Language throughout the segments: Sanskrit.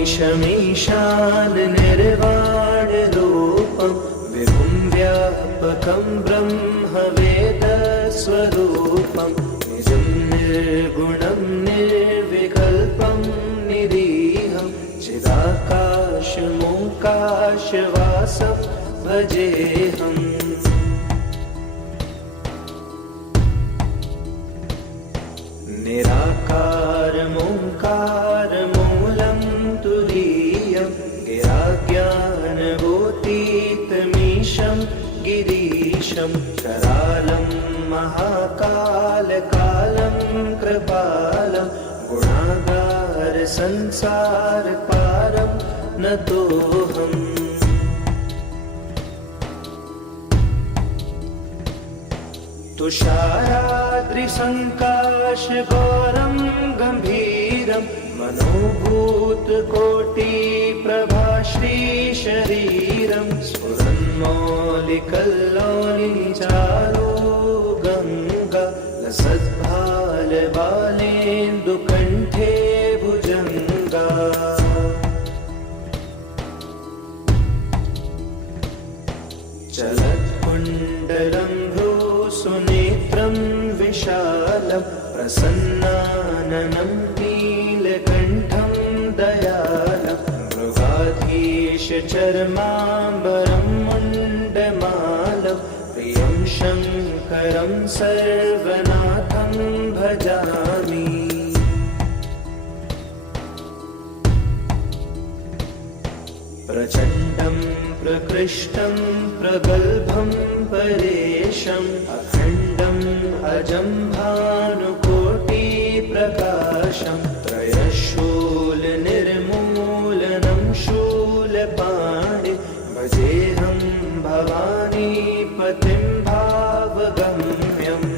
नमामीशमीशान निर्वाणरूपं विभुं व्यापकं ब्रह्मवेदस्वरूपं निजं निर्गुणं निर्विकल्पं निरीहं चिदाकाशमोकाशवासं भजेऽहम्। निराकारमोङ्कारमूलं तुरीयं गिराज्ञानभूतीतमीशं गिरीशं करालं महाकालकालं कृपालं गुणागारसंसारपारं नतोऽहम्। तुषाराद्रिसङ्काशगौरं गम्भीरं मनोभूतकोटिप्रभाश्रीशरीरं स्फुरन्मौलिकल्लोलिचारो गङ्गा लसद्भालबालेन्दुकण्ठे भुजङ्गा। चलत्कुण्डलं सुनेत्रं विशालं प्रसन्नाननं नीलकण्ठं दयालं मृगाधीशचर्माम्बरं मुण्डमालं प्रियं शङ्करं सर्वनाथं भजामि। प्रचण्डं प्रकृष्टं प्रगल्भं परेशम् अखण्डम् अजं भानुकोटिप्रकाशं त्रयशूलनिर्मूलनं शूलपाणि भजेऽहं भवानीपतिं भावगम्यम्।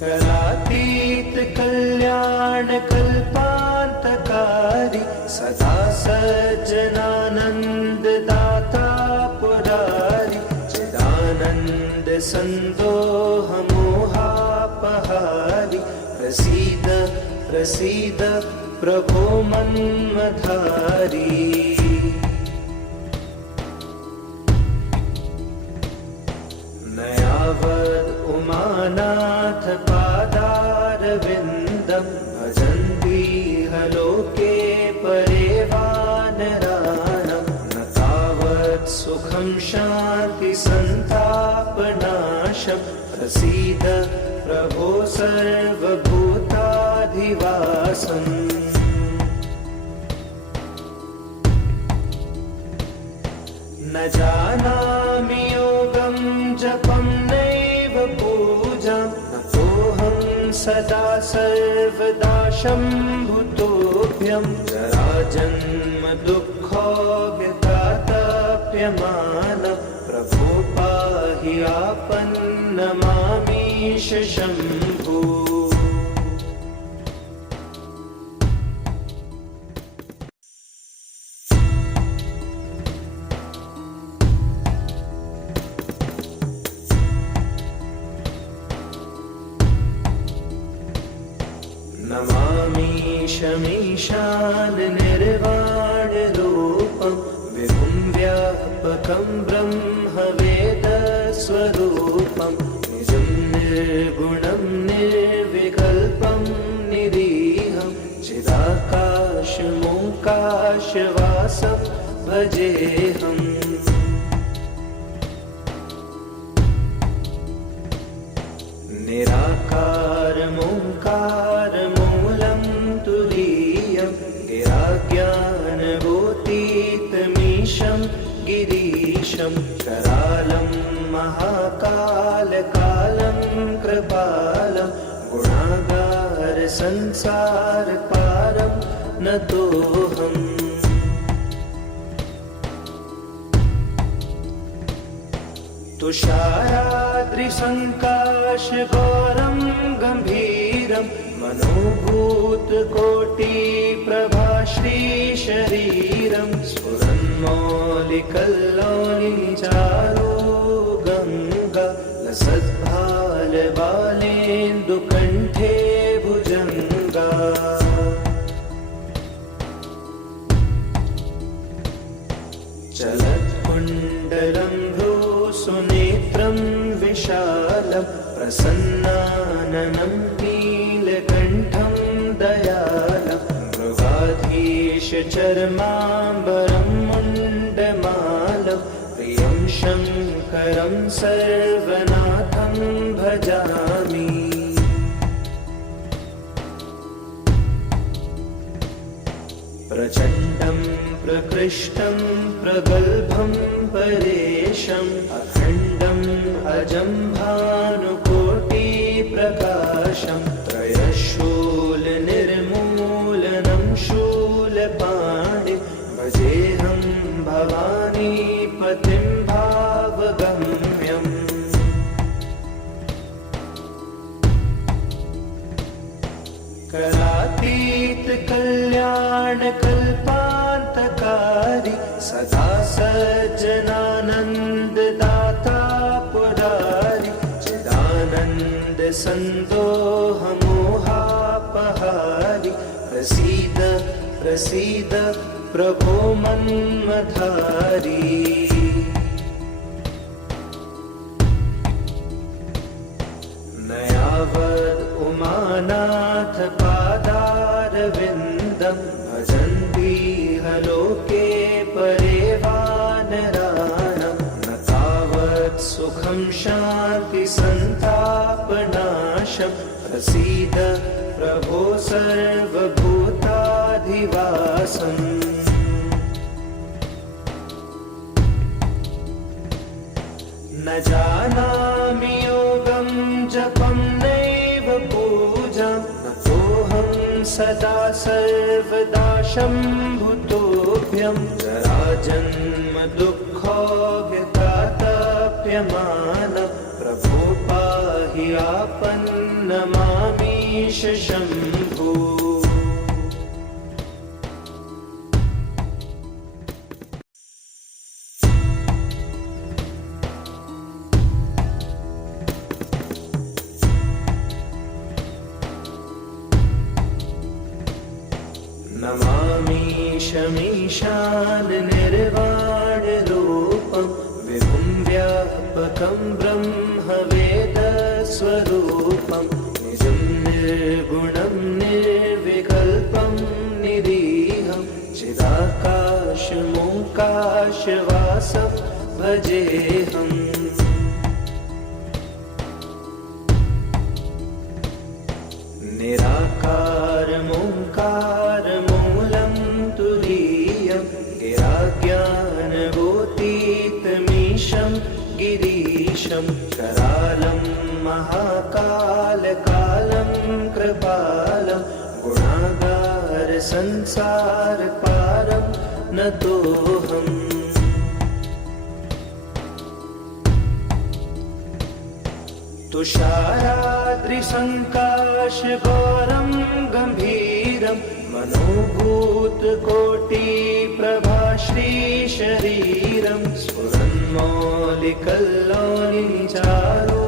करातीतकल्याणकल्पान्तकारी सदा सज्जनानन्ददाता पुरारि चिदानन्दसन्दोहमोहापहारि प्रसीद प्रसीद प्रभो मन्मथारी। नयावद् उमानाथ पादारविन्दं भजन्तीह लोके परे वानराणां न तावत् सुखं शान्तिसन्तापनाशं प्रसीद प्रभो सर्वभूताधिवासम्। न जानामि योगं जपं नैव पूजां नतोऽहं सदा सर्वदा शम्भुतोऽभ्यं जराजन्म दुःखोऽव्यतातप्यमानं प्रभो पाहि आपन्नमामीश शम्भो। नमामीशमीशान निर्वाणरूपं विभुं व्यापकं ब्रह्मवेदस्वरूपं निजं निर्गुणं निर्विकल्पं निरीहं चिदाकाशमोकाशवासं भजेऽहम्। निराकारमोङ्कारमूलं तुरीयं गिराज्ञानभूतीतमीशं गिरीशं करालं महाकालकालं कृपालं गुणागारसंसारपारं नतोऽहम्। तुषाराद्रिसङ्काशगौरं गम्भीरं मनोभूतकोटिप्रभाश्रीशरीरं स्फुरन्मौलिकल्लोलिचारो गङ्गा लसद्भालबालेन्दुकण्ठे प्रसन्नाननं नीलकण्ठं दयालं मृगाधीशचर्माम्बरं मुण्डमालं प्रियं शङ्करं सर्वनाथं भजामि। प्रचण्डं प्रकृष्टं प्रगल्भं परेशम् अखण्डम् अजं भानुकोटिप्रकाशं त्रयशूलनिर्मूलनं शूलपाणिं भजेऽहं भवानीपतिं भावगम्यम्। करातीत कल्याणकल्पान्तकारी सदा सज्जनानन्ददाता पुरारी चिदानन्द सन्दोहमोहापहारी प्रसीद प्रसीद प्रभो मन्मथारी। न यावद् उमानाथ पादारविन्दं भजन्तीह लोके परे वानराणां न तावत् सुखं शान्ति सन्तापनाशं प्रसीद प्रभो सर्वभूताधिवासम्। न जानामि योगं जपं नैव पूजां न तोऽहं सदा सर्वदा शम्भुतोऽभ्यं जराजन्म दुःखोऽव्यतातप्यमानं प्रभो पाहि आपन्नमामीश शम्भो। नमामीशमीशान निर्वाणरूपं विभुं व्यापकं ब्रह्मवेदस्वरूपं निजं निर्गुणं निर्विकल्पं निरीहं चिदाकाशमोकाशवासं भजेऽहम्। निराकारमोङ्कारमूलं तुरीयं गिराज्ञानगोतीतमीशं गिरीशं करालं महाकालकालं कृपालं गुणागारसंसारपारं नतोऽहम्। तुषाराद्रिसङ्काशगौरं गम्भीरं मनोभूतकोटिप्रभाश्रीशरीरं स्फुरन्मौलिकल्लोलिचारो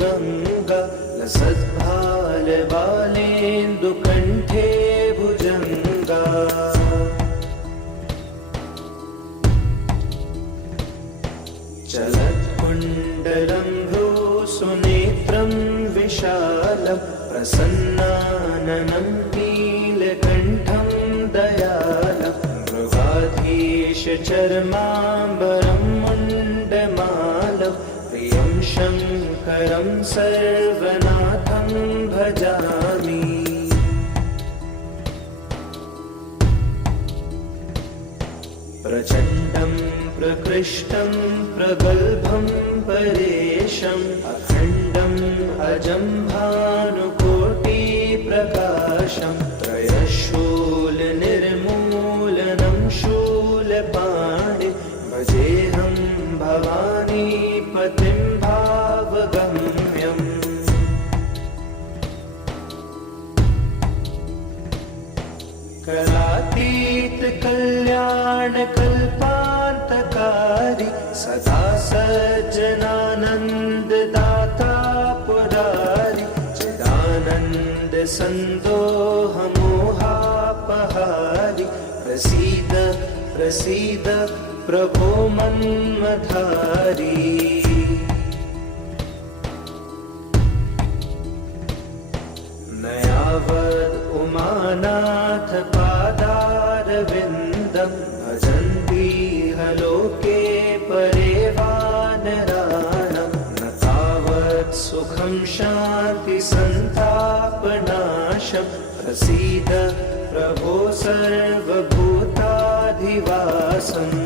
गङ्गा लसद्भालबालेन्दुकण्ठे भुजङ्गा। चलत्कुण्डलं सुनेत्रं विशालं प्रसन्नाननं नीलकण्ठं दयालं मृगाधीशचर्माम्बरं मुण्डमालं प्रियं शङ्करं सर्वनाथं भजामि। प्रचण्डं प्रकृष्टं प्रगल्भं परेशम् अखण्डम् अजं भानुकोटिप्रकाशं त्रयशूलनिर्मूलनं शूलपाणिं भजेऽहं भवानीपतिं भावगम्यम्। करातीत कल्याणकल्पान्तकारी सदा सज्जनानन्ददाता पुरारी चिदानन्द सन्दोहमोहापहारी प्रसीद प्रसीद प्रभो मन्मथारी। उमानाथ पादारविन्दं भजन्ति लोके परे वानराणां न तावत् सुखं शान्ति सन्तापनाशं प्रसीद प्रभो सर्वभूताधिवासम्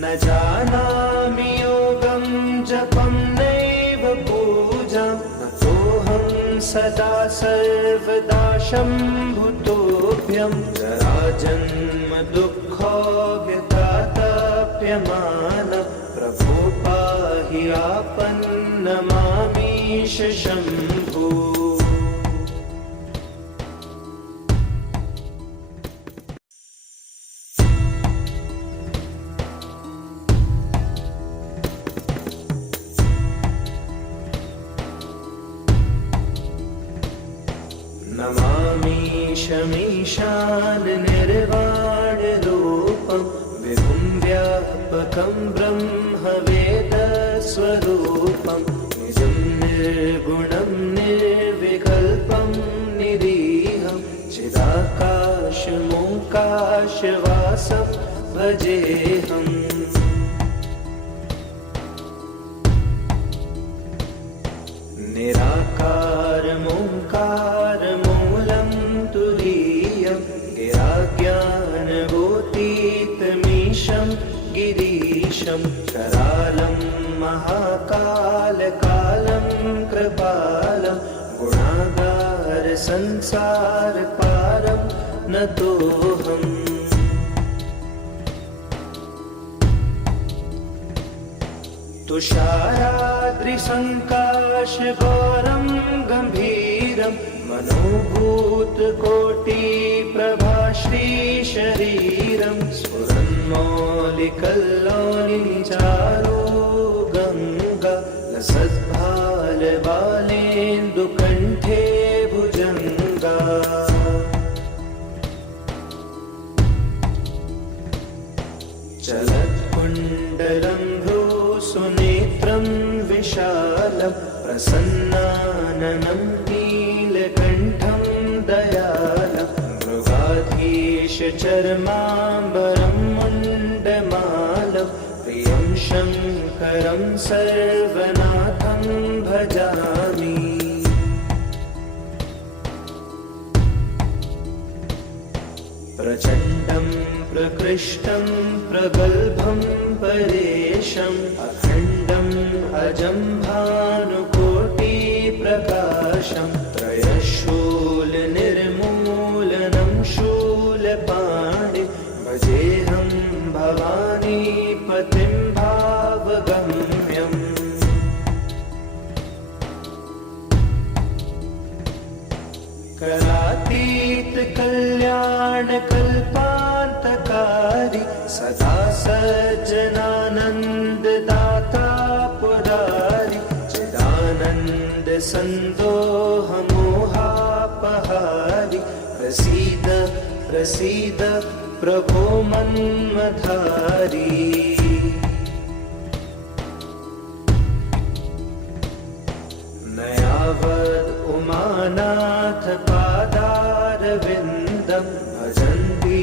न जानामि योगं जपं नैव पूजां नतोऽहं सदा सर्वदा शम्भुतोऽभ्यं जराजन्म दुःखो व्यतातप्यमान प्रभो पाहि आपन्नमामीश शम्भो। नमामीशमीशान निर्वाणरूपं विभुं व्यापकं ब्रह्मवेदस्वरूपं निजं निर्गुणं निर्विकल्पं निरीहं चिदाकाशमोकाशवासं भजेऽहम्। निराकारमोङ्कारमूलं तुरीयं गिराज्ञानगोतीतमीशं गिरीशं करालं महाकालकालं कृपालं गुणागार संसारपारं नतोऽहम्। तुषाराद्रिसङ्काशगौरं गम्भीरं मनोभूतकोटिप्रभाश्रीशरीरं स्फुरन्मौलिकल्लोलिचारो गङ्गा लसद्भालबालेन्दुकण्ठे भुजङ्गा। चलत्कुण्डलं सुनेत्रं विशालं प्रसन्नाननं नीलकण्ठं दयालं मृगाधीशचर्माम्बरं मुण्डमालं प्रियं शङ्करं सर्वनाथं भजामि। प्रचण्डं प्रकृष्टं प्रगल्भं परेशम् अखण्डम् अजं भानुकोटिप्रकाशं त्रयशूलनिर्मूलनं शूलपाणि भजेऽहं भवानीपतिं भावगम्यम्। कलातीत कल्याणकल्पान्तकारी सदा सज्जनानन्ददाता पुरारी चिदानन्द सन्दोहमोहापहारी प्रसीद प्रसीद प्रभो मन्मथारी। नयावद् उमानाथ पादारविन्दं भजन्ति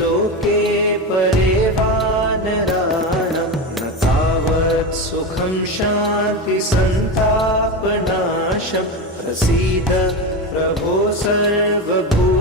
लोके परे वानराणां न तावत् सुखं शान्ति सन्तापनाशं प्रसीद प्रभो सर्वभूताधिवासम्।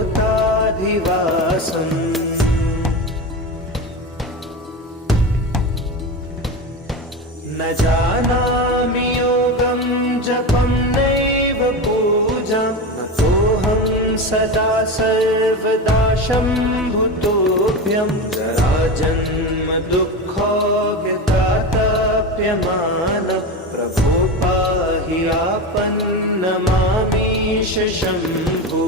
न जानामि योगं जपं नैव पूजां नतोऽहं सदा सर्वदा शम्भुतोऽभ्यं जराजन्म दुःखो व्यतातप्यमान प्रभो पाहि आपन्नमामीश शम्भो।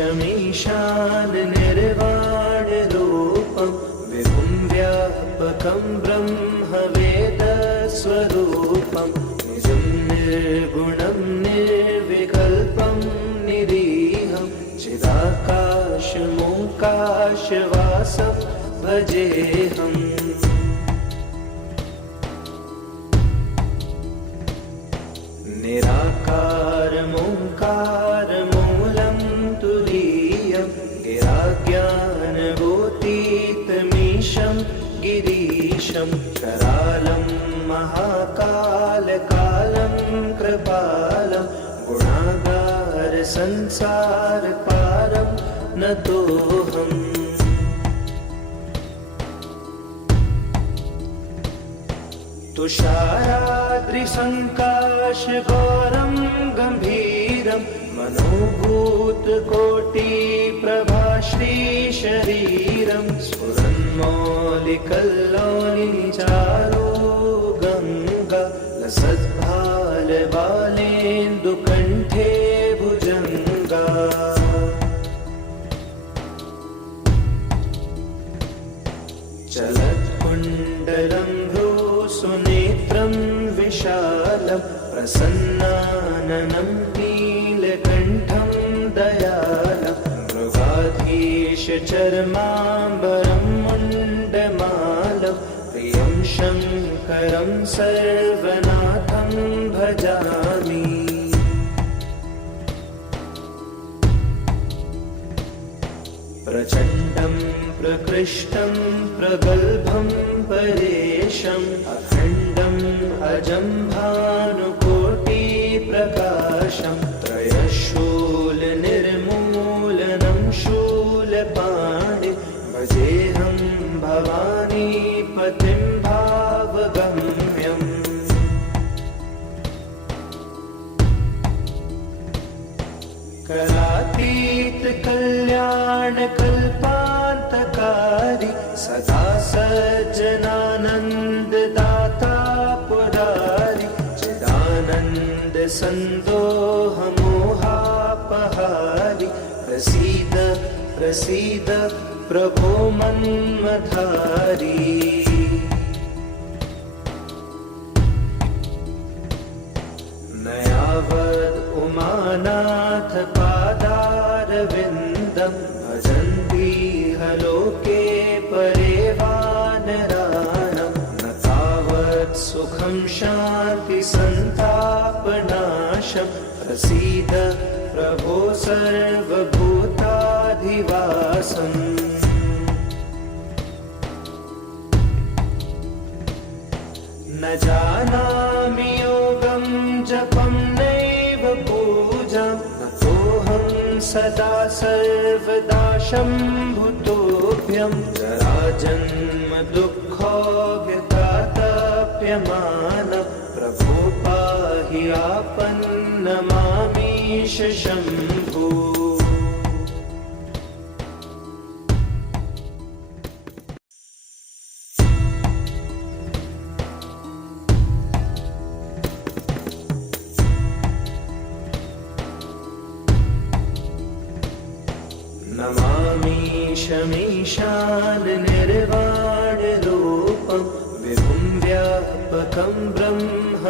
नमामीशमीशान निर्वाणरूपं विभुं व्यापकं ब्रह्मवेदस्वरूपं रूपं निजं निर्गुणं निर्विकल्पं निरीहं चिदाकाशमोकाशवासं भजेऽहम् निराकारमोङ्कारमूलं तुरीयं गिराज्ञानगोतीतमीशं गिरीशं करालं महाकालकालं कृपालं गुणागारसंसारपारं नतोऽहम् तुषाराद्रिसङ्काशगौरं गम्भीरं मनोभूतकोटिप्रभाश्रीशरीरं स्फुरन्मौलिकल्लौलिचारो गङ्गा लसद्भालबालेन्दुकण्ठे भुजङ्गा चलत्कुण्डलं सुनेत्रं विशालं प्रसन्नाननं नीलकण्ठं दयालं मृगाधीशचर्माम्बरं मुण्डमालं प्रियं शङ्करं सर्वनाथं भजामि प्रचण्डं प्रकृष्टं प्रगल्भं परेशम् अखण्डम् अजं भानुकोटिप्रकाशं त्रयशूलनिर्मूलनं शूलपाणि भजेऽहं भवानीपतिं भावगम्यम् करातीतकल्याणकल्पान्तकारी सदा सज्जनानन्ददाता पुरारि चिदानन्दसन्दोहमोहापहारि प्रसीद प्रसीद प्रभो मन्मथारी नयावद् उमानाथ पादारविन्दं भजन्ति लोके परे वानराणं न तावत् सुखं शान्ति सन्तापनाशं प्रसीद प्रभो सर्वभूताधिवासम् न जानामि योगं जपं नैव पूजां नतोऽहं सदा सर्वदा शम्भुतोऽभ्यं जराजन्म दुःखोऽव्यतातप्यमानं प्रभो पाहि आपन्नमामीश शम्भो नमामीशमीशान निर्वाणरूपं विभुं व्यापकं ब्रह्मवेदस्वरूपं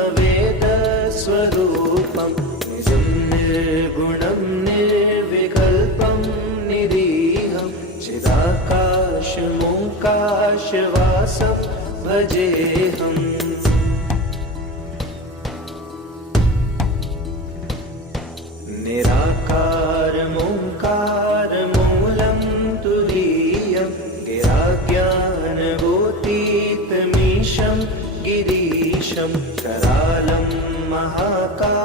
निजं निर्गुणं निर्विकल्पं निरीहं चिदाकाशमोकाशवासं भजेऽहम् निराकारमोङ्कारमूलं तुरीयं गिराज्ञानगोतीतमीशं गिरीशं करालं महाकालकालं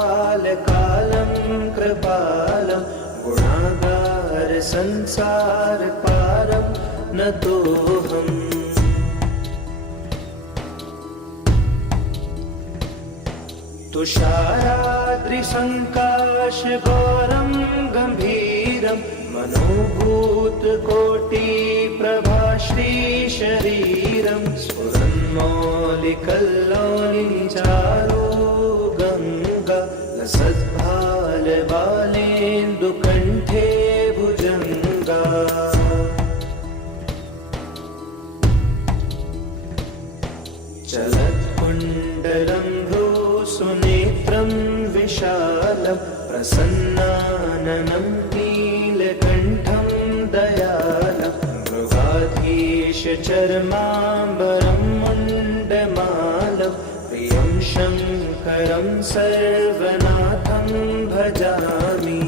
कृपालं गुणागारसंसारपारं नतोऽहम् तुषाराद्रिसङ्काशगौरं गम्भीरं मनोभूतकोटिप्रभाश्रीशरीरं स्फुरन्मौलिकल्लौलिचारो गङ्गा लसद्भालबालेन्दुकण्ठे भुजङ्गा चलत्कुण्डलं सुनेत्रं विशालं प्रसन्नाननं नीलकण्ठं दयालं मृगाधीशचर्माम्बरं मुण्डमालं प्रियं शङ्करं सर्वनाथं भजामि।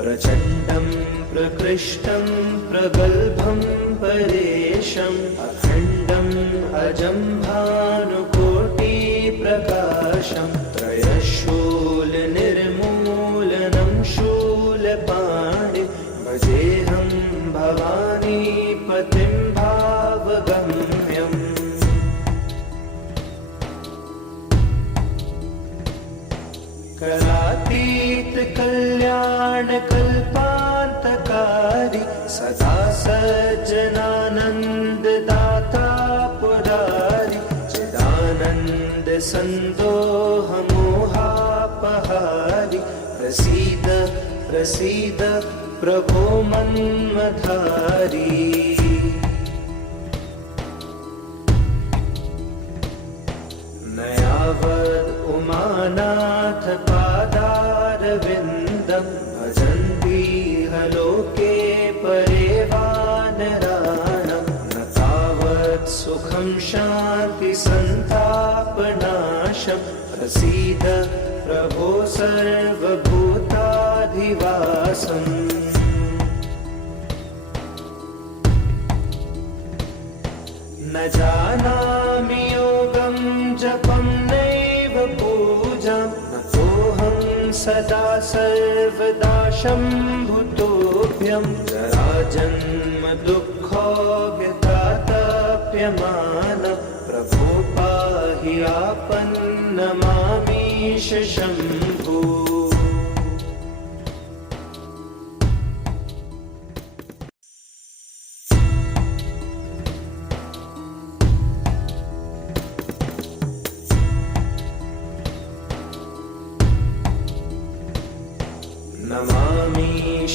प्रचण्डं प्रकृष्टं प्रगल्भं परेशम् अखण्डम् अजं भानुकोटिप्रकाशं त्रयशूलनिर्मूलनं शूलपाणिं भजेऽहं भवानीपतिं भावगम्यम्। करातीत कल्याणकल्पान्तकारी सदा सज्जनानन्ददाता पुरारी चिदानन्द सन्दोहमोहापहारी प्रसीद प्रसीद प्रभो मन्मथारी। नयावद् उमानाथ पादारविन्दं भजन्तीह लोके परे वानराणां न तावत् सुखं शान्ति सन्तापनाशं प्रसीद प्रभो सर्वभूताधिवासम्। न जानामि योगं जपं नैव पूजां नतोऽहं सदा सर्वदा शम्भुतोऽभ्यं जराजन्म दुःखोऽव्यतातप्यमानं प्रभो पाहि आपन्नमामीश शम्भो।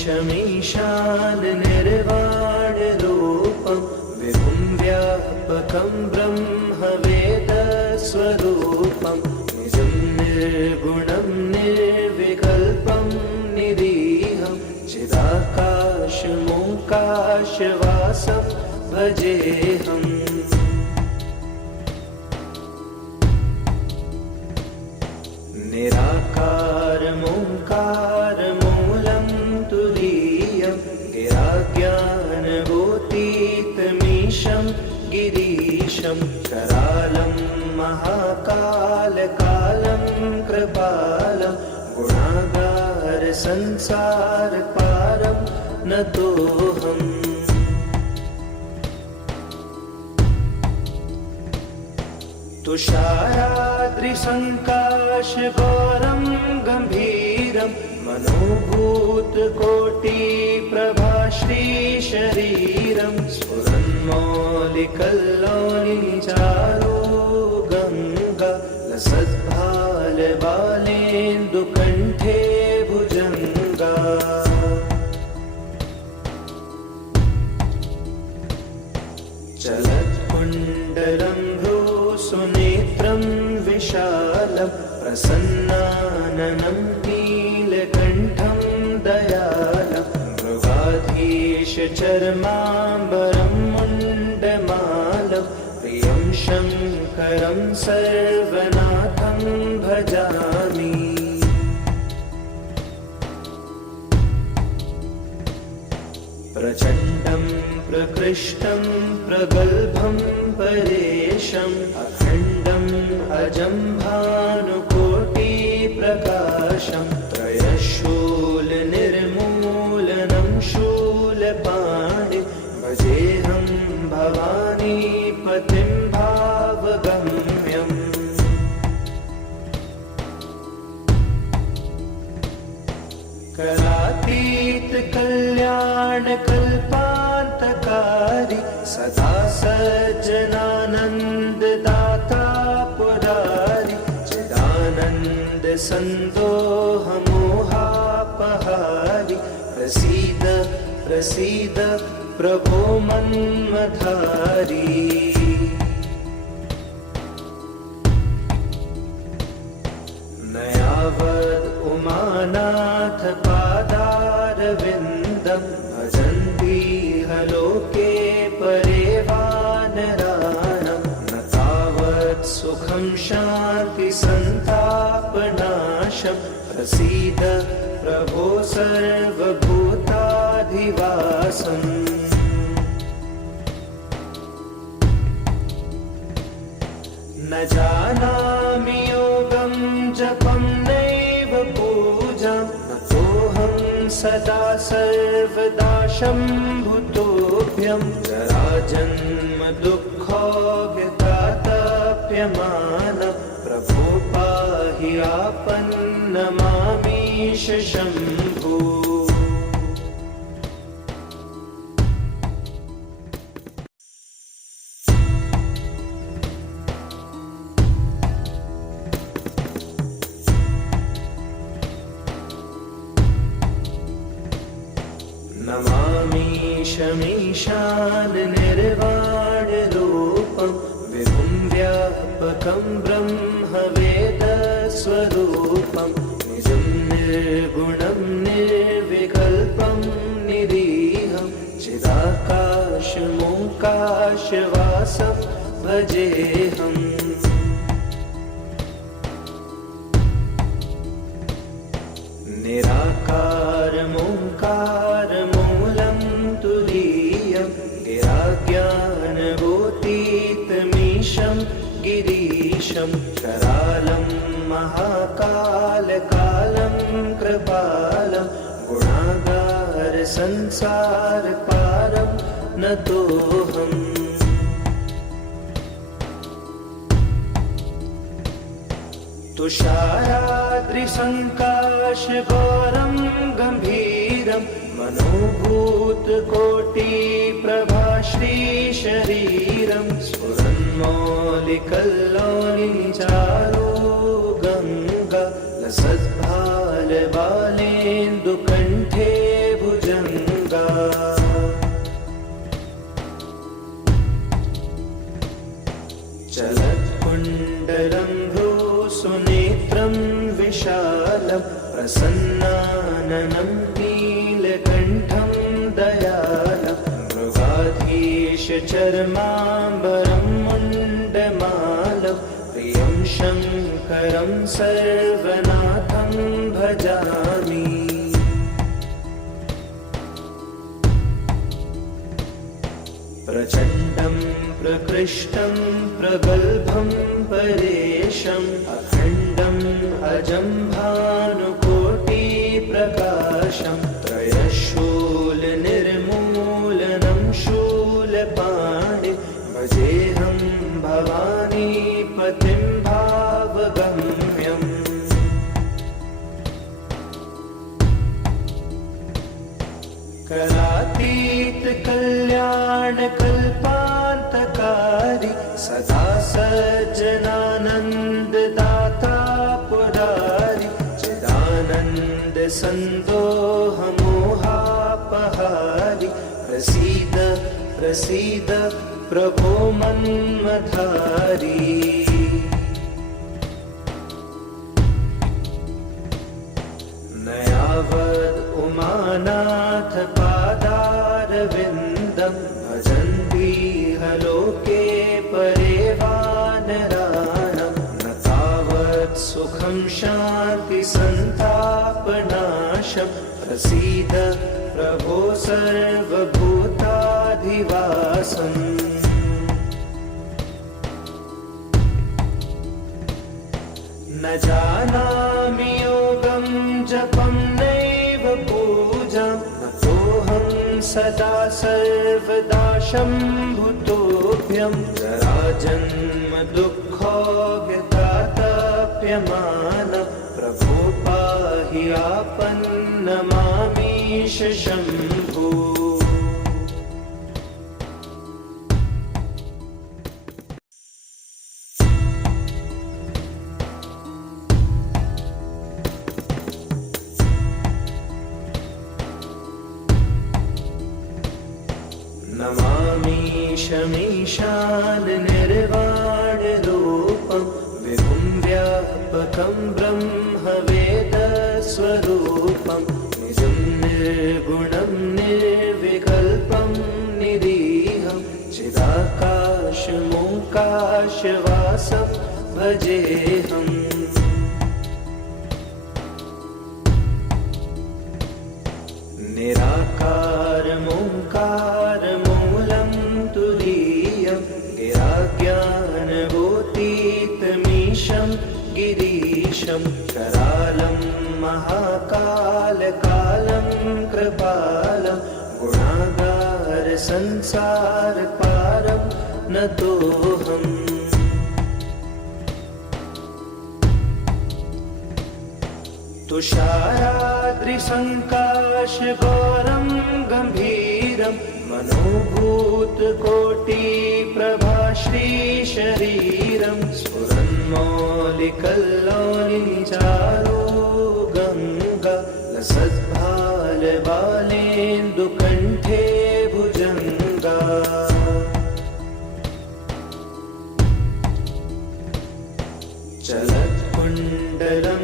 नमामीशमीशान निर्वाणरूपं विभुं व्यापकं ब्रह्मवेदस्वरूपं निजं निर्गुणं निर्विकल्पं निरीहं चिदाकाशमोकाशवासं भजेऽहम्। निराकारमोङ्कारमूलं तुरीयं गिराज्ञानभूतीतमीशं गिरीशं करालं महाकालकालं कृपालं गुणागारसंसारपारं नतोऽहम्। तुषाराद्रिसङ्काशगौरं गम्भीरं मनोभूतकोटिप्रभाश्रीशरीरं स्फुरन्मौलिकल्लोलिनिचारो गङ्गा लसद्भालबालेन्दुकण्ठे भुजङ्गा। चलत्कुण्डलं सुनेत्रं विशालं प्रसन्नाननं नीलकण्ठं दयालं मृगाधीशचर्माम्बरं मुण्डमालं प्रियं शङ्करं सर्वनाथं भजामि। प्रचण्डं प्रकृष्टं प्रगल्भं परेशम् अखण्डम् अजं भानुकोटिप्रकाशं त्रयशूलनिर्मूलनं शूलपाणिं भजेऽहं भवानीपतिं भावगम्यम्। करातीत कल्याणकल्पान्तकारी सदा सज्जनानन्ददाता पुरारी चिदानन्द सन्दोहमोहापहारी प्रसीद प्रसीद प्रभो मन्मथारी। सुखं शान्ति सन्तापनाशं प्रसीद प्रभो सर्वभूताधिवासम् न जानामि योगं जपं नैव पूजां नतोऽहं सदा सर्वदा शम्भुतोऽभ्यं जराजन्म दुःखोऽव्यतातप्यमान प्रभो पाहि आपन्नमामीश शम्भो नमामीशमीशान निर्वाणरूपं विभुं व्यापकं ब्रह्मवेदस्वरूपं निजं निर्गुणं निर्विकल्पं निरीहं चिदाकाशमोकाशवासं भजेऽहम् निराकारमोङ्कारमूलं तुरीयं गिराज्ञानभूतीतमीशं गिरीशं करालं महाकालकालं कृपालं गुणागारसंसारपारं नतोऽहम् तुषाराद्रिसङ्काशगौरं गम्भीरं मनोभूतकोटिप्रभाश्रीशरीरं स्फुरन्मौलिकल्लोलिचारो गङ्गा लसद्भालबालेन्दुकण्ठे भुजङ्गा चलत्कुण्डलं सुनेत्रं विशालं प्रसन्नाननं नीलकण्ठं दयालं मृगाधीशचर्माम्बरं मुण्डमालं प्रियं शङ्करं सर्वनाथं भजामि प्रचण्डं प्रकृष्टं प्रगल्भं परेशम् अखण्डम् अजं भानुकोटिप्रकाशं त्रयशूलनिर्मूलनं शूलपाणि भजेऽहं भवानीपतिं भावगम्यम् कलातीतकल्याणकल्पान्तकारी सदा सज्जनानन्ददाता पुरारि चिदानन्दसन्दोहमोहापहारि प्रसीद प्रसीद प्रभो मन्मथारी न यावद् उमानाथ पादारविन्दं भजन्तीह लोके परे वानराणां न तावत् सुखं शान्ति सन्तापनाशं प्रसीद प्रभो सर्वभूताधिवासम् न जानामि योगं जपं नैव पूजां नतोऽहं सदा सर्वदा शम्भुतोऽभ्यं जराजन्म दुःखोऽव्यतातप्यमान प्रभो पाहि आपन्नमामीश शम्भो नमामीशमीशान निर्वाणरूपं विभुं व्यापकं ब्रह्मवेदस्वरूपं निजं निर्गुणं निर्विकल्पं निरीहं चिदाकाशमोकाशवासं मोकाशवासं भजेऽहम्। निराकारमोङ्कारमूलं तुरीयं गिराज्ञानगोतीतमीशं गिरीशं करालं महाकालकालं कृपालं गुणागार संसारपारं नतोऽहम्। तुषाराद्रिसङ्काशगौरं गम्भीरं मनोभूतकोटिप्रभाश्रीशरीरं स्फुरन्मौलिकल्लोलिचारो गङ्गा लसद्भालबालेन्दुकण्ठे भुजङ्गा। चलत्कुण्डलं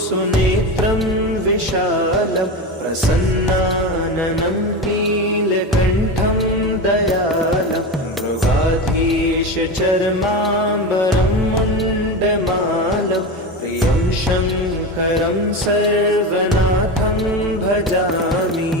सुनेत्रं विशालं प्रसन्नाननं नीलकण्ठं दयालं मृगाधीशचर्माम्बरं मुण्डमालं प्रियं शङ्करं सर्वनाथं भजामि।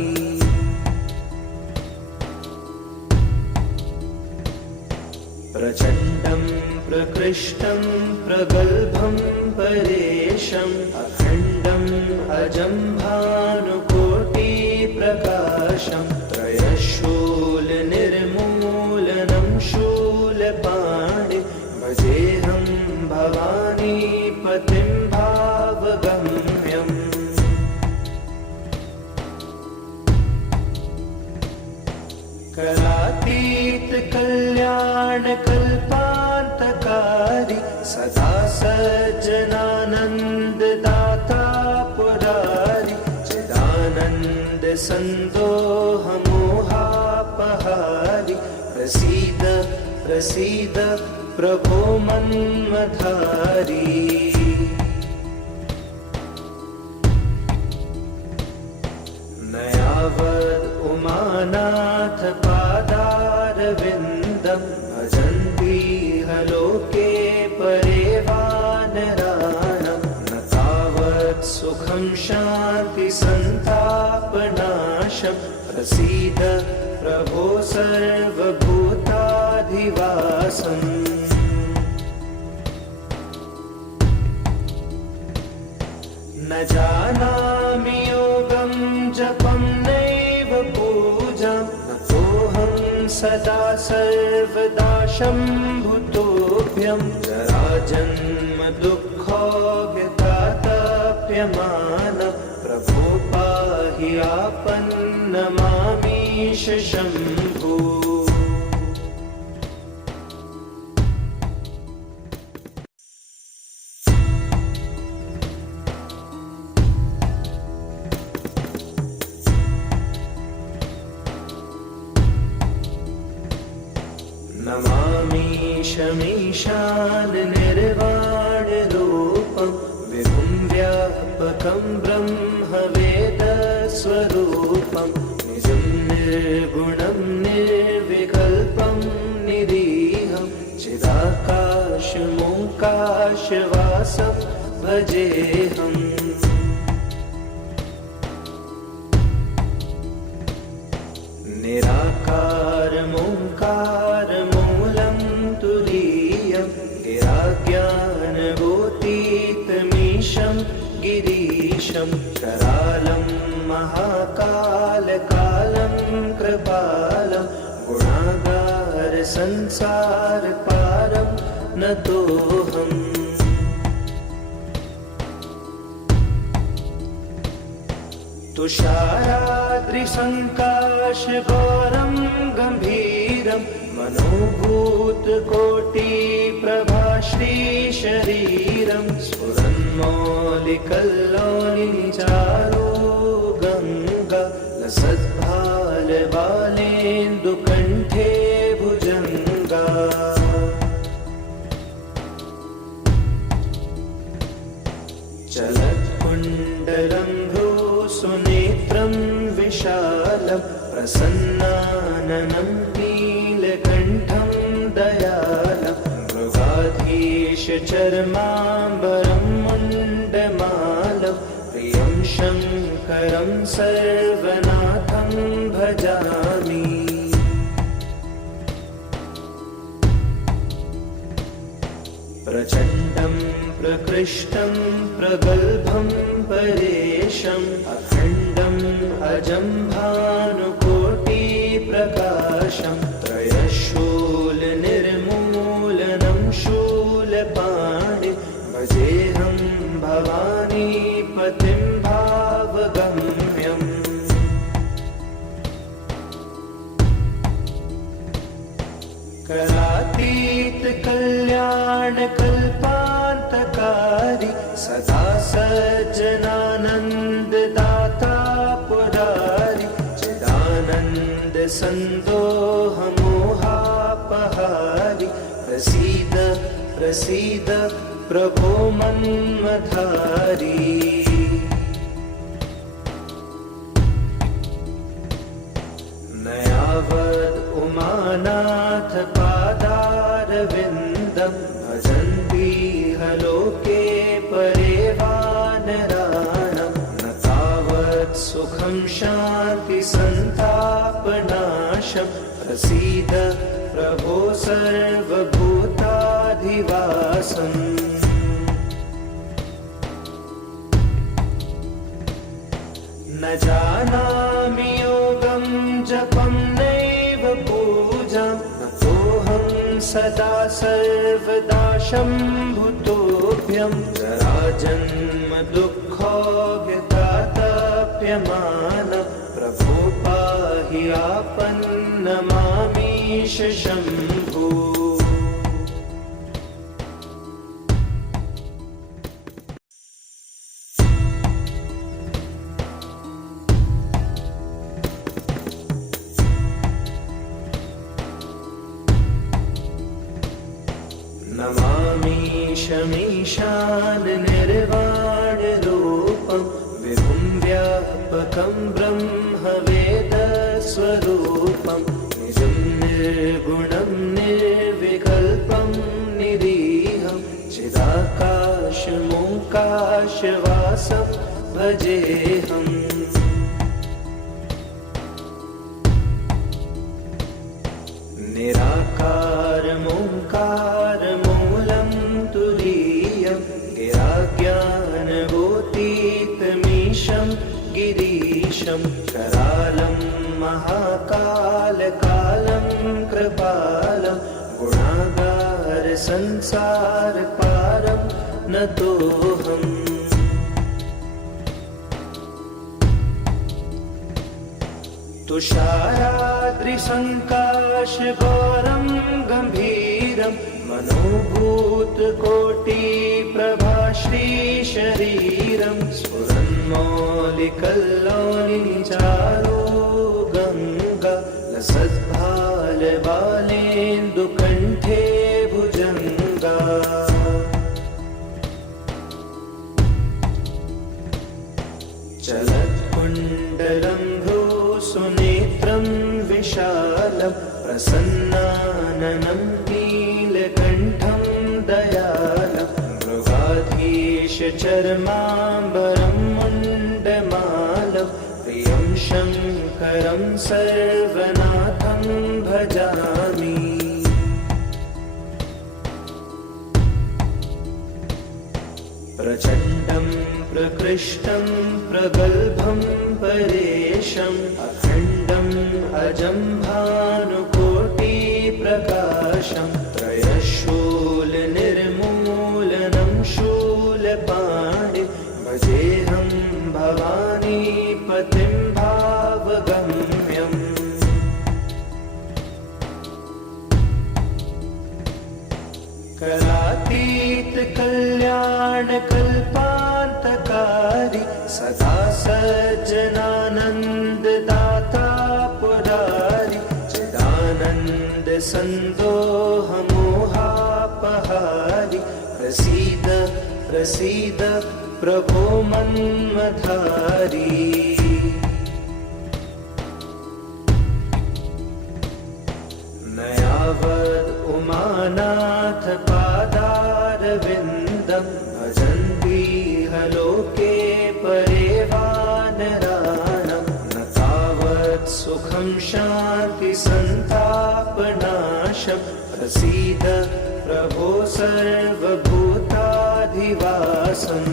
प्रचण्डं प्रकृष्टं प्रगल्भं परेशम् अखण्डम् अजं भानुकोटिप्रकाशं त्रयशूलनिर्मूलनं शूलपाणि भजेऽहं भवानीपतिं भावगम्यम्। कलातीतकल्याणकल्पान्तकारी सदा सज्जनानन्ददाता पुरारि चिदानन्दसन्दोहमोहापहारि प्रसीद प्रसीद प्रभो मन्मथारी। न यावद् उमानाथ पादारविन्दं भजन्तीह लोके परे वानराणां न तावत् सुखं शान्तिसन्तापनाशं प्रसीद प्रभो सर्वभूताधिवासम्। न जानामि योगं जपं नैव पूजां नतोऽहं सदा सर्वदा शम्भुतोऽभ्यं जराजन्म दुःखोऽव्यतातप्यमानं प्रभो पाहि आपन्नमामीश शम्भो। नमामीशमीशान निर्वाणरूपं विभुं व्यापकं ब्रह्मवेदस्वरूपं निजं निर्गुणं निर्विकल्पं निरीहं चिदाकाशमोकाशवासं भजेऽहम्। निराकारमोङ्कारमूलं तुरीयं गिराज्ञानगोतीतमीशं गिरीशं करालं महाकालकालं कृपालं गुणागार संसारपारं नतोऽहम्। तुषाराद्रिसङ्काशगौरं गम्भीरं मनोभूतकोटिप्रभाश्रीशरीरं स्फुरन्मौलिकल्लोलिचारो गङ्गा लसद्भालबालेन्दुकण्ठे भुजङ्गा। चलत्कुण्डलं सुनेत्रं विशालं प्रसन्नाननं नीलकण्ठं दयालं गङ्गाधीशचर्माम्बरं मुण्डमालं प्रियं शङ्करं सर्वनाथं भजामि। प्रचण्डं प्रकृष्टं प्रगल्भं परेशम् अखण्डम् अजं भानुकोटिप्रकाशं त्रयशूलनिर्मूलनं शूलपाणि भजेऽहं भवानीपतिं भावगम्यम्। करातीत कल्याणकल्पान्तकारी सदा सज्जनानन्ददाता पुरारी चिदानन्द सन्दोहमोहापहारी प्रसीद प्रसीद प्रभो मन्मथारी। नयावद् उमानाथ पादारविन्दं भजन्ति लोके परे वानराणां न तावत् सुखं शान्ति सन्तापनाशं प्रसीद प्रभो सर्वभूताधिवासम्। न जानामि योगं जपं नैव पूजां नतोऽहं सदा सर्वदा शम्भुतोऽभ्यं जराजन्म दुःखोऽज्ञतातप्यमान प्रभो पाहि आपन्नमामीश शम्भो। नमामीशमीशान निर्वाणरूपं विभुं व्यापकं ब्रह्मवेदस्वरूपं निजं निर्गुणं निर्विकल्पं निरीहं चिदाकाशमोकाशवासं भजेऽहम्। निराकारमोङ्कारमूलं तुरीयं गिराज्ञानगोतीतमीशं गिरीशं करालं महाकालकालं कृपालं गुणागारसंसारपारं नतोऽहम्। तुषाराद्रिसङ्काशगौरं गम्भीरं मनोभूतकोटिप्रभाश्रीशरीरं स्फुरन्मौलिकल्लोलिनिचारो गङ्गा लसद्भालबालेन्दुकण्ठे भुजङ्गा। चलत्कुण्डलं सुनेत्रं विशालं प्रसन्नाननं नीलकण्ठं दयालं मृगाधीशचर्माम्बरं मुण्डमालं प्रियं शङ्करं सर्वनाथं भजामि। प्रचण्डं प्रकृष्टं प्रगल्भं परेशम् अखण्डम् अजं भानुकोटिप्रकाशं त्रयशूलनिर्मूलनं शूलपाणि भजेऽहं भवानीपतिं भावगम्यम्। करातीत कल्याणकल्पान्तकारी सदा सज्जनानन्ददाता पुरारी चिदानन्द सन्दोहमोहापहारी प्रसीद प्रसीद प्रभो मन्मथारी। नयावद् उमानाथ पादार पादारविन्दं भजन्ति लोके परे वानराणां न तावत् सुखं शान्ति सन्तापनाशं प्रसीद प्रभो सर्वभूताधिवासम्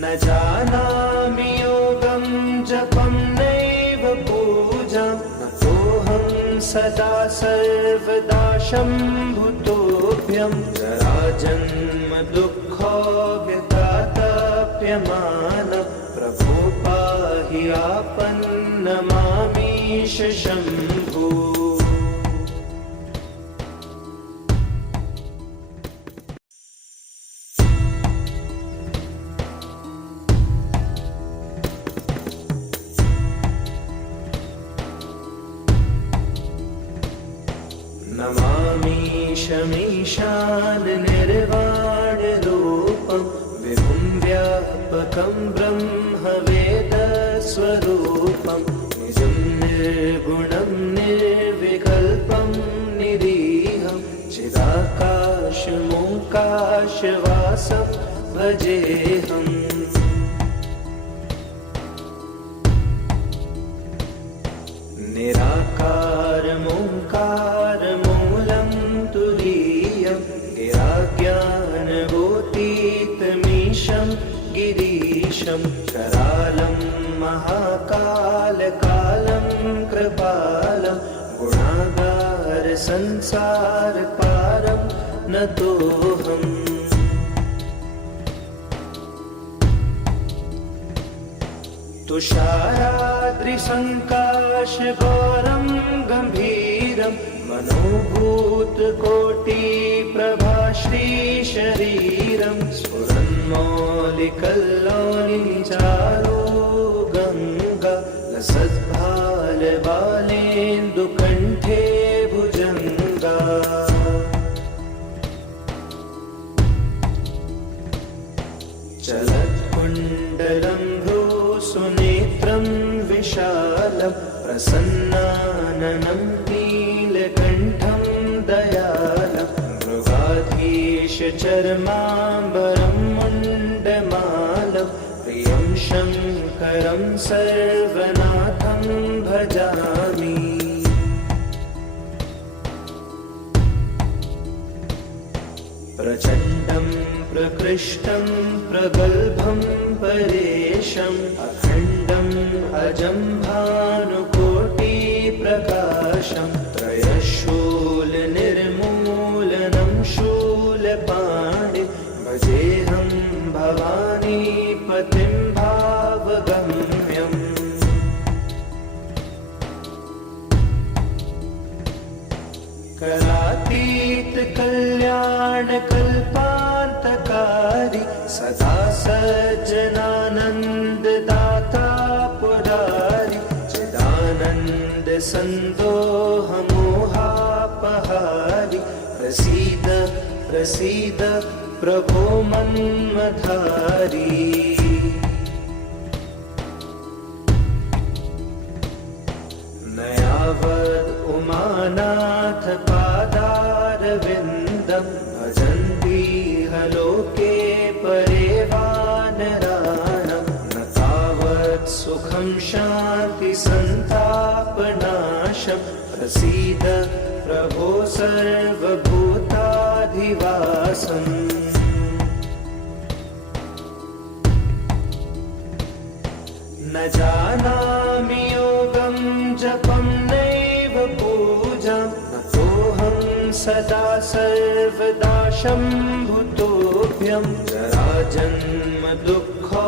न जानामि योगं जपं नैव पूजां नतोऽहं सदा सर्वदा शम्भुतोऽभ्यं जराजन्म दुःखो व्यतातप्यमान प्रभो पाहि आपन्नमामीश शम्भो। नमामीशमीशान निर्वाणरूपं विभुं व्यापकं ब्रह्मवेदस्वरूपं निजं निर्गुणं निर्विकल्पं निरीहं चिदाकाशमोकाशवासं भजेऽहम्। निराकारमोङ्कारमूलं तुरीयं गिराज्ञानभूतीतमीशं गिरीशं करालं महाकालकालं कृपालं गुणागारसंसारपारं नतोऽहम्। तुषाराद्रिसङ्काशगौरं गम्भीरं मनोभूतकोटिप्रभाश्रीशरीरं स्फुरन्मौलिकल्लोलिचारो गङ्गा लसद्भालबालेन्दुकण्ठे भुजङ्गा। चलत्कुण्डलं सुनेत्रं विशालं प्रसन्नाननं नीलकण्ठं दयालं मृगाधीशचर्माम्बरं मुण्डमालं प्रियं शङ्करं सर्वनाथं भजामि। प्रचण्डं प्रकृष्टं प्रगल्भं परेशम् अखण्डम् अजं भानुकोटिप्रकाशं त्रयशूलनिर्मूलनं शूलपाणि भजेऽहं भवानीपतिं भावगम्यम्। करातीतकल्याणकल्पान्तकारी सदा सज्जनानन्ददाता पुरारि चिदानन्दसन्दोहमोहापहारि प्रसीद प्रसीद प्रभो मन्मथारी। न यावद् उमानाथ पादारविन्दं भजन्ति लोके परे वानराणां न तावत् सुखं शान्ति सन्तापनाशं प्रसीद प्रभो सर्वभूताधिवासम्। न जानामि योगं जपं नैव पूजां नतोऽहं सदा सर्वदा शम्भुतोऽभ्यं जराजन्म दुःखो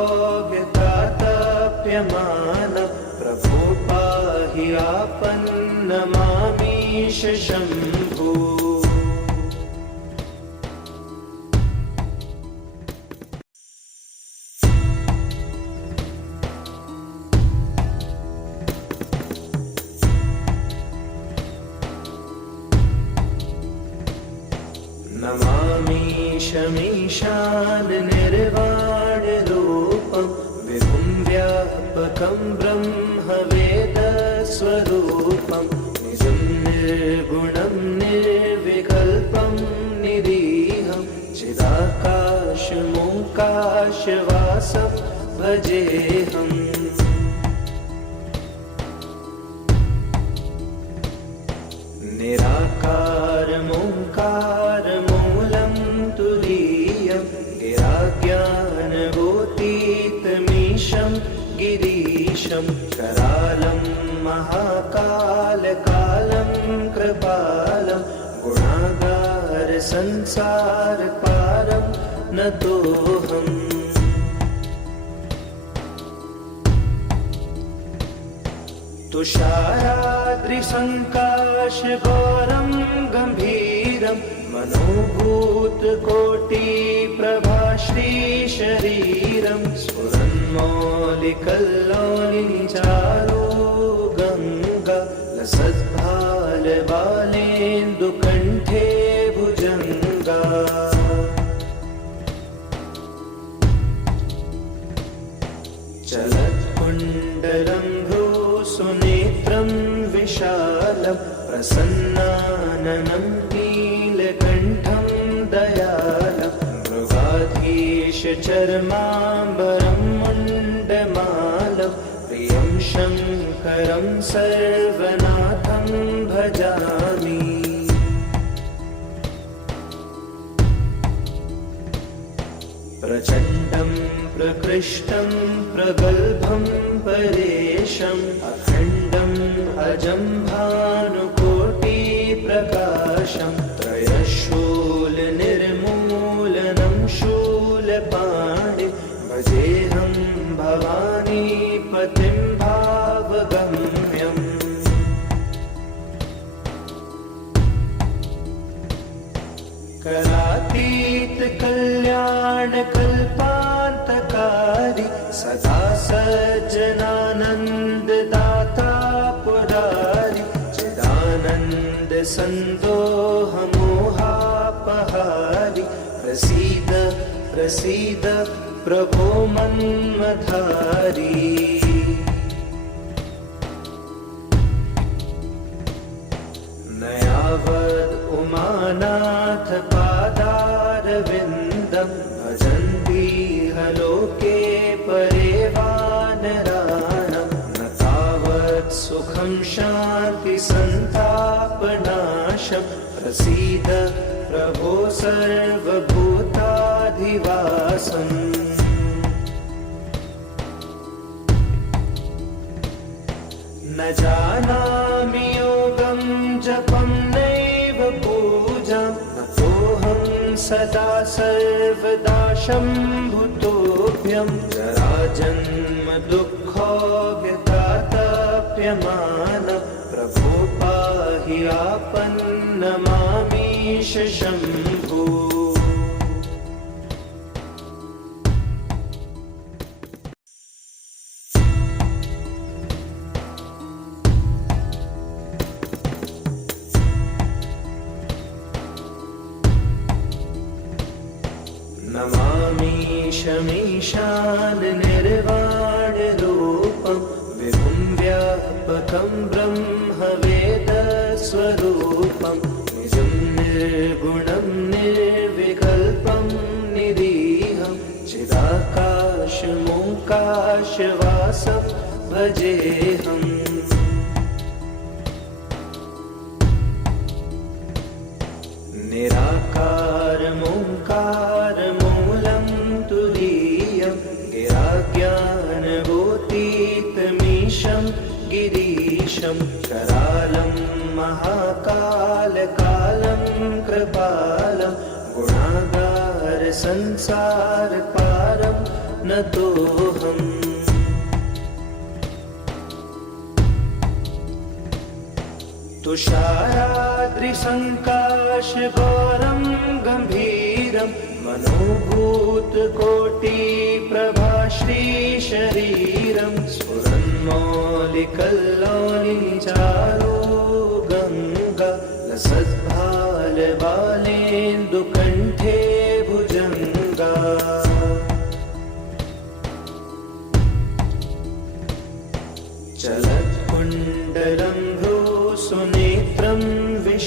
व्यतातप्यमान प्रभो पाहि आपन्नमामीश शम्भो। नमामीशमीशान निर्वाणरूपं विभुं व्यापकं ब्रह्मवेदस्वरूपं निजं निर्गुणं निर्विकल्पं निरीहं चिदाकाशमोकाशवासं भजेऽहम्। निराकारमोङ्कारमूलं तुरीयं गिराज्ञानगोतीतमीशं गिरीशं करालं महाकालकालं कृपालं गुणागारसंसारपारं नतोऽहम्। तुषाराद्रिसङ्काशगौरं गम्भीरं मनोभूतकोटिप्रभाश्रीशरीरं स्फुरन्मौलिकल्लोलिनिचारो गङ्गा लसद्भालबालेन्दुकण्ठे भुजङ्गा। चलत्कुण्डलं सुनेत्रं विशालं प्रसन्नाननं नीलकण्ठं दयालं मृगाधीशचर्माम्बरं मुण्डमालं प्रियं शङ्करं सर्वनाथं भजामि। प्रचण्डं प्रकृष्टं प्रगल्भं परेशम् अखण्डम् अजं भानुकोटिप्रकाशं त्रयशूलनिर्मूलनं शूलपाणि भजेऽहं भवानीपतिं भावगम्यम्। करातीतकल्याणकल्पान्तकारी सदा सज्जनानन्ददाता पुरारि चिदानन्दसन्दोहमोहापहारि प्रसीद प्रसीद प्रभो मन्मथारी। न यावद् उमानाथ पादारविन्दं भजन्ति लोके परे वानराणां न तावत् सुखं शान्ति सन्तापनाशं प्रसीद प्रभो सर्वभूताधिवासम्। न जानामि योगं जपं नैव पूजां नतोऽहं सदा सर्वदा शम्भुतोऽभ्यं जराजन्म दुःखो व्यतातप्यमान प्रभो पाहि आपन्नमामीश शम्भो। नमामीशमीशान निर्वाणरूपं विभुं व्यापकं ब्रह्मवेदस्वरूपं निजं निर्गुणं निर्विकल्पं निरीहं चिदाकाशमोकाशवासं भजेऽहम्। निराकारमोङ्कारमूलं तुरीयं गिराज्ञानगोतीतमीशं गिरीशं करालं महाकालकालं कृपालं गुणागारसंसारपारं नतोऽहम्। तुषाराद्रिसङ्काशगौरं गम्भीरं मनोभूतकोटिप्रभाश्रीशरीरं स्फुरन्मौलिकल्लोलिनिचारो गङ्गा लसद्भालबालेन्दुकण्ठे भुजङ्गा। चलत्कुण्डलं सुनेत्रं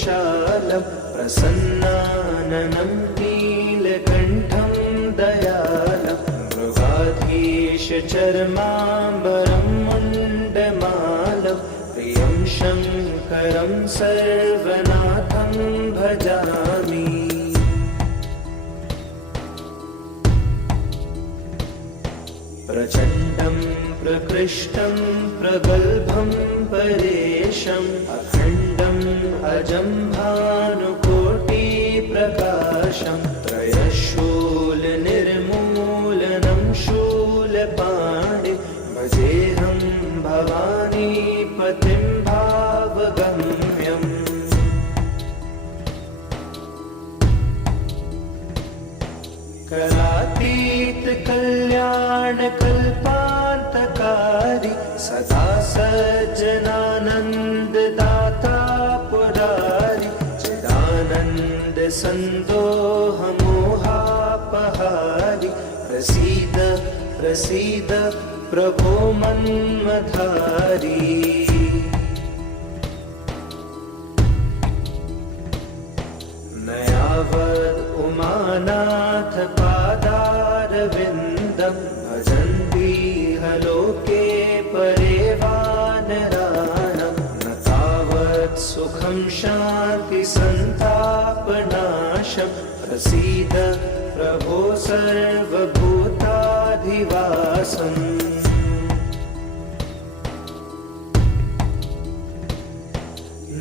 विशालं प्रसन्नाननं नीलकण्ठं दयालं मृगाधीशचर्माम्बरं मुण्डमालं प्रियं शङ्करं सर्वनाथं भजामि। प्रचण्डं प्रकृष्टं प्रगल्भं परेशम् अखण्डम् अजं भानुकोटिप्रकाशं त्रयशूलनिर्मूलनं शूलपाणिं भजेऽहं भवानीपतिं भावगम्यम्। करातीत कल्याणकल्पान्तकारी सदा सज्जनानन्ददाता पुरारी चिदानन्द सन्दोहमोहापहारी प्रसीद प्रसीद प्रभो मन्मथारी। नयावद् उमानाथ पादारविन्दं भजन्ति लोके परे वानराणां न तावत् सुखं शान्ति सन्तापनाशं प्रसीद प्रभो सर्वभूताधिवासम्।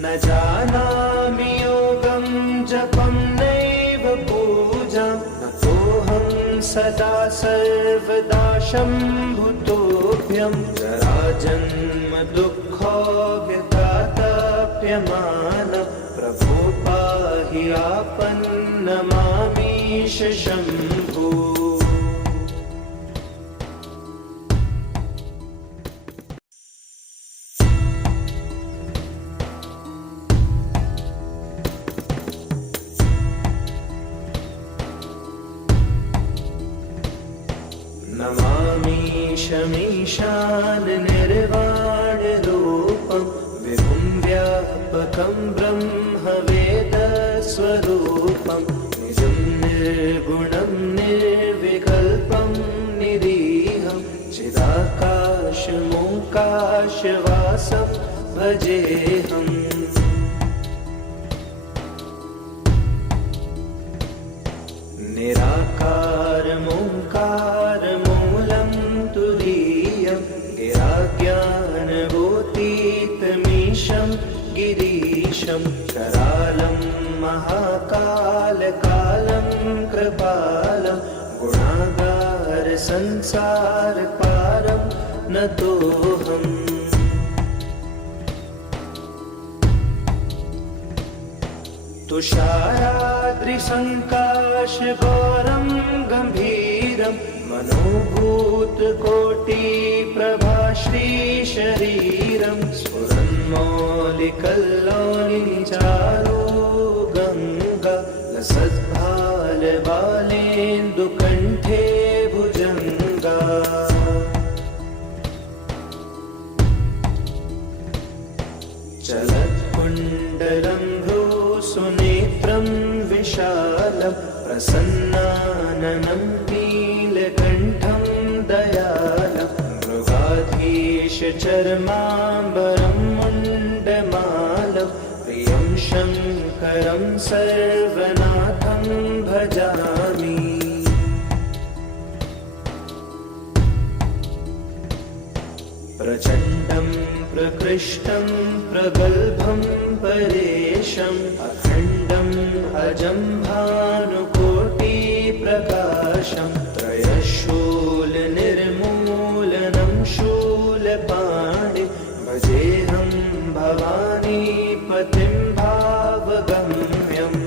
न जानामि योगं जपं नैव पूजां नतोऽहं सदा सर्वदा शम्भुतोऽभ्यं जराजन्म दुःखो व्यतातप्यमानं प्रभो पाहि आपन्नमामीश शम्भो। नमामीशमीशान निर्वाणरूपं विभुं व्यापकं ब्रह्मवेदस्वरूपं निजं निर्गुणं निर्विकल्पं निरीहं चिदाकाशमोकाशवासं भजेऽहम्। निराकारमोङ्कारमूलं तुरीयं गिराज्ञानभूतीतमीशं गिरीशं करालं महाकालकालं कृपालं गुणागारसंसारपारं नतोऽहम्। तुषाराद्रिसङ्काशगौरं गम्भीरं मनोभूतकोटिप्रभाश्रीशरीरं स्फुरन्मौलिकल्लोलिनिचारो गङ्गा लसद्भालबालेन्दुकण्ठे भुजङ्गा। चलत्कुण्डलं सुनेत्रं विशालं प्रसन्नाननं नीलकण्ठं दयालं मृगाधीशचर्माम्बरं मुण्डमालं प्रियं शङ्करं सर्वनाथं भजामि। प्रचण्डं प्रकृष्टं प्रगल्भं परेशम् अखण्डम् अजं भानुकोटिप्रकाशं त्रयशूलनिर्मूलनं शूलपाणिं भजेऽहं भवानीपतिं भावगम्यम्।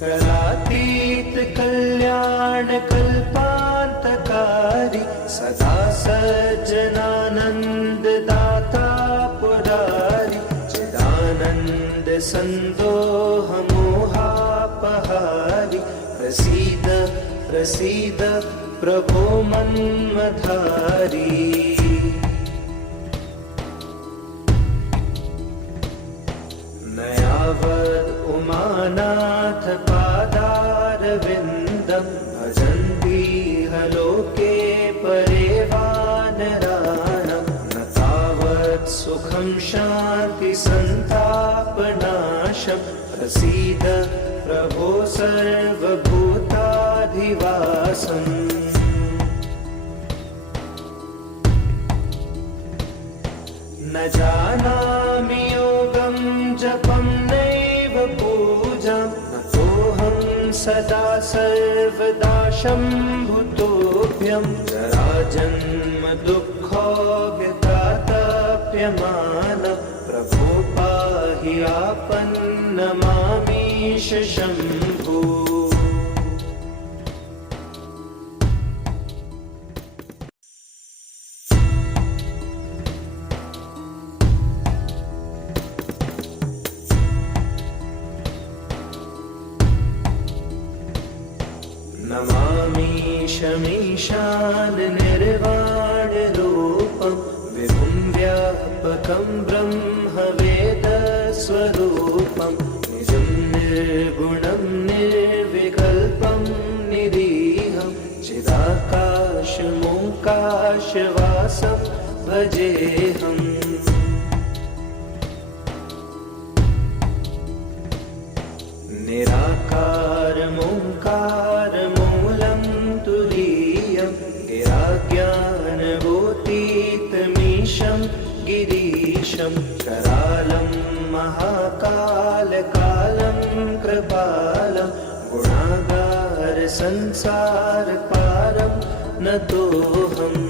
करातीत कल्याणकल्पान्तकारी सदा सज्जनानन्ददाता पुरारी चिदानन्द सन्दोहमोहापहारी प्रसीद प्रसीद प्रभो मन्मथारी। सुखं शान्ति सन्तापनाशं प्रसीद प्रभो सर्वभूताधिवासम् न जानामि योगं जपं नैव पूजां नतोऽहं सदा सर्वदा शम्भुतोऽभ्यं जराजन्म दुःखोऽव्यतातप्यमान प्रभो पाहि आपन्नमामीश शम्भो नमामीशमीशान निर्वाणरूपं विभुं व्यापकं ब्रह्मवेदस्वरूपं निजं निर्गुणं निर्विकल्पं निरीहं चिदाकाशमोकाशवासं भजेऽहम् निराकारमोङ्कारमूलं तुरीयं गिराज्ञानभूतीतमीशं गिरीशं करालं महाकालकालं कृपालं गुणागारसंसारपारं नतोऽहम्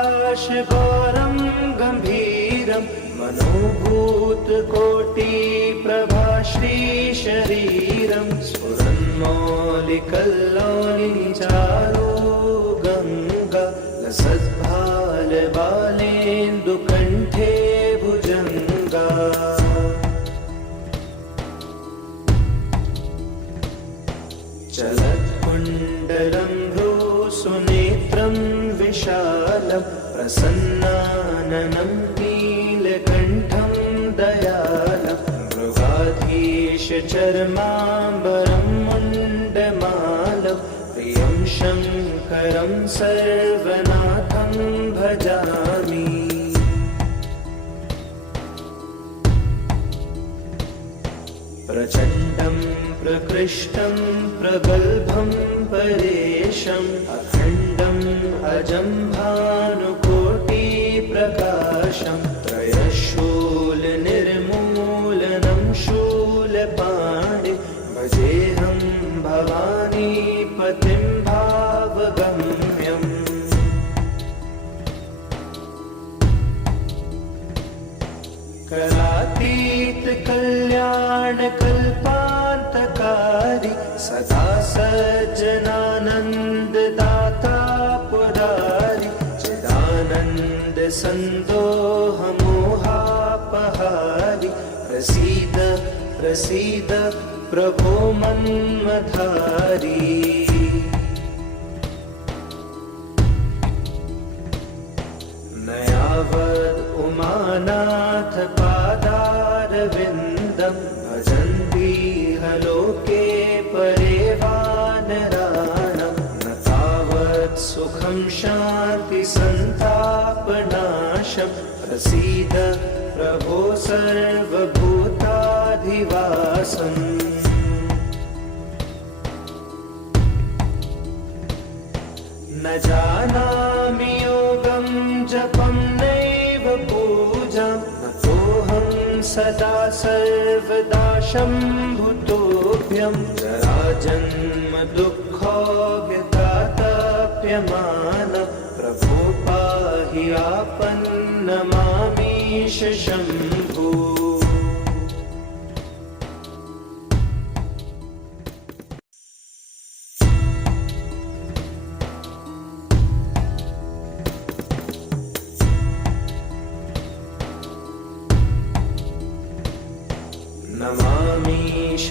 तुषाराद्रिसङ्काशगौरं गम्भीरं मनोभूतकोटिप्रभाश्रीशरीरं स्फुरन्मौलिकल्लोलिचारो गङ्गा लसद्भालबालेन्दुकण्ठे भुजङ्गा चलत्कुण्डलं सुनेत्रं विशालं प्रसन्नाननं नीलकण्ठं दयालं मृगाधीशचर्माम्बरं मुण्डमालं प्रियं शङ्करं सर्वनाथं भजामि प्रचण्डं प्रकृष्टं प्रगल्भं परेशम् अखण्डम् अजं भानुकोटिप्रकाशं त्रयशूलनिर्मूलनं शूलपाणि भजेऽहं भवानीपतिं भावगम्यम् करातीतकल्याणकल्पान्तकारी सदा सज्जनानन्ददाता पुरारि चिदानन्दसन्दोहमोहापहारि प्रसीद प्रसीद प्रभो मन्मथारी नयावद् उमानाथ पादारविन्दं भजन्तीह लोके परे वानराणां न तावत् सुखं शान्ति सन्तापनाशं प्रसीद प्रभो सर्वभूताधिवासम् न जानामि योगं जपं नैव पूजां नतोऽहं सदा सर्वदा शम्भुतोऽभ्यं जराजन्म दुःखोऽव्यतातप्यमान प्रभो पाहि आपन्नमामीश शम्भो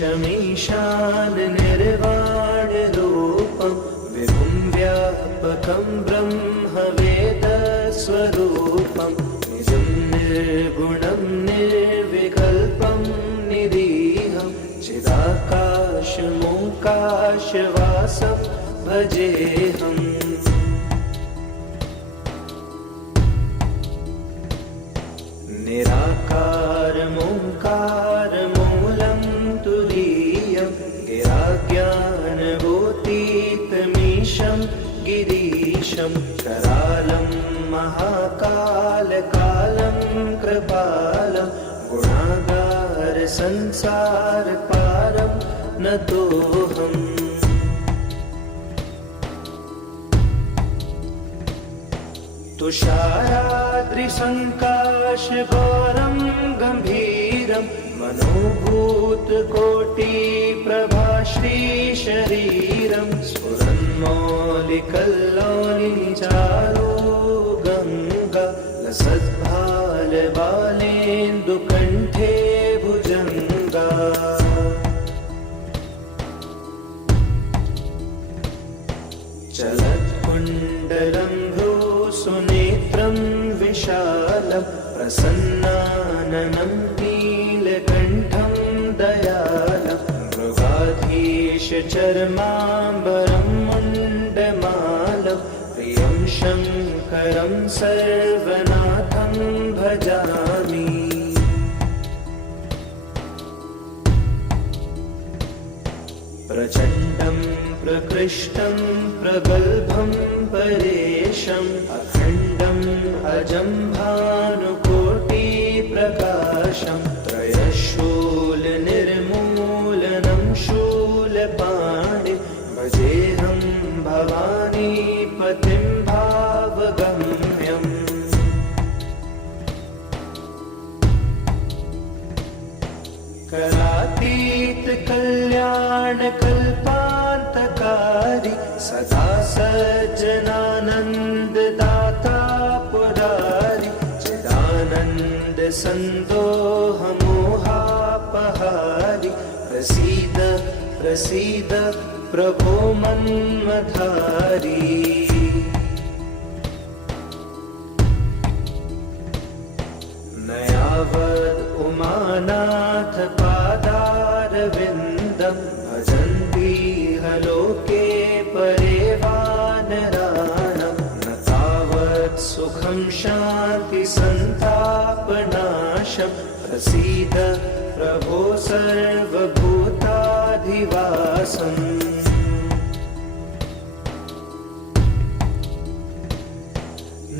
नमामीशमीशान निर्वाणरूपं विभुं व्यापकं ब्रह्मवेदस्वरूपं निजं निर्गुणं निर्विकल्पं निरीहं चिदाकाशमोकाशवासं काशवासं भजेऽहम्। निराकारमोङ्कारमूलं तुरीयं गिराज्ञानगोतीतमीशं गिरीशं करालं महाकालकालं कृपालं गुणागारसंसारपारं नतोऽहम्। तुषाराद्रिसङ्काशगौरं गम्भीरं मनोभूतकोटिप्रभाश्रीशरीरं स्फुरन्मौलिकल्लोलिचारो गङ्गा लसद्भालबालेन्दुकण्ठे भुजङ्गा। चलत्कुण्डलं सुनेत्रं विशालं प्रसन्नाननं नीलकण्ठं दयालं मृगाधीशचर्माम्बरं मुण्डमालं प्रियं शङ्करं सर्वनाथं भजामि। प्रचण्डं प्रकृष्टं प्रगल्भं परेशम् अखण्डम् अजं भानुकोटिप्रकाशं त्रयशूलनिर्मूलनं शूलपाणिं भजेऽहं भवानीपतिं भावगम्यम्। करातीतकल्याणकल्पान्तकारी सदा सज्जनानन्ददाता पुरारि चिदानन्दसन्दोहमोहापहारि प्रसीद प्रसीद प्रभो मन्मथारी। न यावद् उमानाथ पादारविन्दं भजन्ति लोके परे वानराणां न तावत् सुखं शान्ति सन्तापनाशं प्रसीद प्रभो सर्वभूताधिवासम्।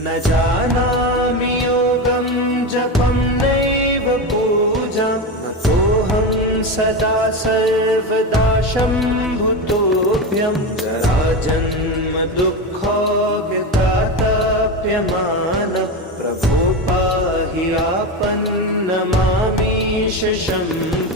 न जानामि योगं जपं नैव पूजां नतोऽहं सदा सर्वदा शम्भुतोऽभ्यं जराजन्म दुःखोऽव्यतातप्यमानं प्रभो पाहि आपन्नमामीश शम्भो।